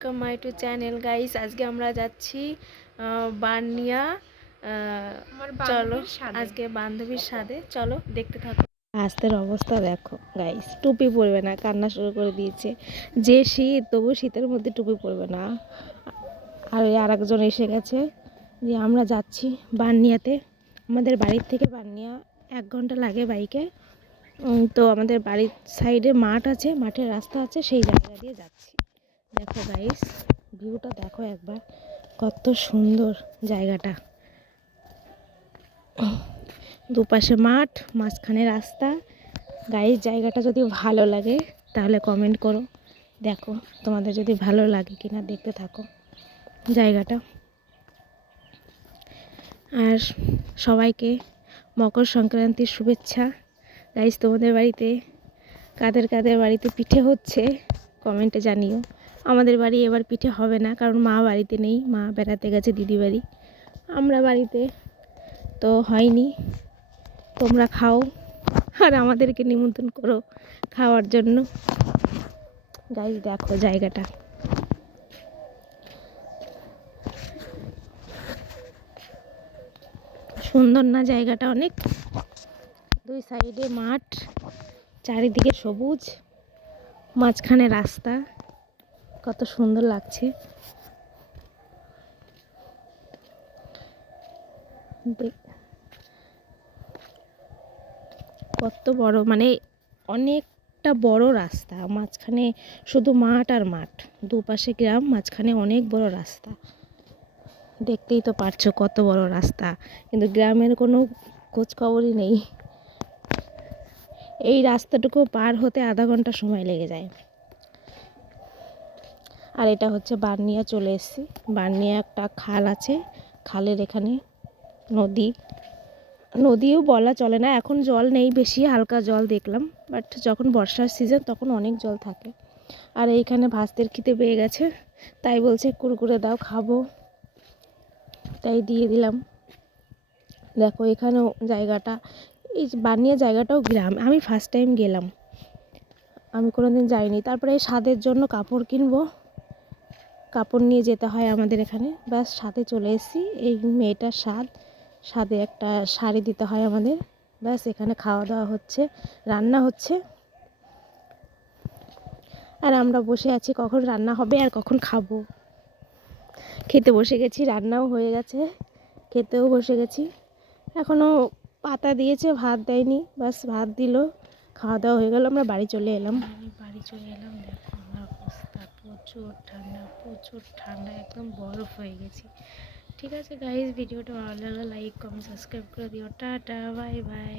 Welcome my to channel guys. আজকে আমরা যাচ্ছি বার্নিয়া। চলো আজকে বান্ধবীর সাথে, চলো দেখতে থাকো। রাস্তার অবস্থা দেখো গাইস, টুপি পরবে না, কান্না শুরু করে দিয়েছে। যে শীত, তবু শীতের মধ্যে টুপি পরবে না। আর আর একজন এসে গেছে যে আমরা যাচ্ছি বার্নিয়াতে। আমাদের বাড়ির থেকে বার্নিয়া 1 ঘন্টা লাগে বাইকে। তো আমাদের বাড়ির সাইডে মাঠ আছে, মাঠের রাস্তা আছে, সেই জায়গা দিয়ে যাচ্ছি। দেখো গাইস, ভিউটা দেখো একবার, কত সুন্দর জায়গাটা। দুপাশে মাঠ, মাঝখানে রাস্তা। গাইস, জায়গাটা যদি ভালো লাগে তাহলে কমেন্ট করো। দেখো তোমাদের যদি ভালো লাগে কিনা, দেখতে থাকো জায়গাটা। আর সবাইকে মকর সংক্রান্তির শুভেচ্ছা। গাইস, তোমাদের বাড়িতে কাদের কাদের বাড়িতে পিঠে হচ্ছে কমেন্টে জানিও। আমাদের বাড়ি এবার পিঠে হবে না, কারণ মা বাড়িতে নেই, মা বেড়াতে গেছে দিদি বাড়ি। আমরা বাড়িতে তো হয়নি। তোমরা খাও আর আমাদেরকে নিমন্ত্রণ করো খাওয়ার জন্য। গাইস দেখো জায়গাটা, সুন্দর না জায়গাটা? অনেক, দুই সাইডে মাঠ, চারিদিকে সবুজ, মাঝখানে রাস্তা, কত সুন্দর লাগছে। কত বড়, মানে অনেকটা বড় রাস্তা, মাঝখানে শুধু মাঠ আর মাঠ, দুপাশে গ্রাম, মাঝখানে অনেক বড় রাস্তা। দেখতেই তো পারছো কত বড় রাস্তা, কিন্তু গ্রামের কোনো খোঁজ খবরই নেই। এই রাস্তাটুকু পার হতে আধা ঘন্টা সময় লেগে যায়। আর এটা হচ্ছে বার্নিয়া, চলে এসেছি। বার্নিয়া একটা খাল আছে, খালের এখানে নদী, নদীও বলা চলে না, এখন জল নেই বেশি, হালকা জল দেখলাম, বাট যখন বর্ষার সিজন তখন অনেক জল থাকে। আর এইখানে ভাস্তের খিদে পেয়ে গেছে, তাই বলছে কুরকুরে দাও, খাবো, তাই দিয়ে দিলাম। দেখো এখানেও জায়গাটা, এই বানিয়ে জায়গাটাও গ্রাম, আমি ফার্স্ট টাইম গেলাম, আমি কোনোদিন যাইনি। তারপরে এই স্বাদের জন্য কাপড় কিনবো, কাপড় নিয়ে যেতে হয় আমাদের এখানে, ব্যাস সাথে চলে এসেছি। এই মেয়েটার স্বাদে একটা শাড়ি দিতে হয় আমাদের, ব্যাস এখানে খাওয়া দাওয়া হচ্ছে, রান্না হচ্ছে, আর আমরা বসে আছি কখন রান্না হবে আর কখন খাবো। খেতে বসে গেছি, রান্নাও হয়ে গেছে, খেতেও বসে গেছি। এখনও পাতা দিয়েছে, ভাত দেয়নি, ব্যাস ভাত দিল, খাওয়া দাওয়া হয়ে গেল, আমরা বাড়ি চলে এলাম। দেখো আমার অবস্থা, প্রচুর ঠান্ডা, প্রচুর ঠান্ডা, একদম বরফ হয়ে গেছি। ঠিক আছে গাইজ, ভিডিওটা ভালো লাগলে লাইক কমেন্ট সাবস্ক্রাইব করে দিও। Tata, bye bye.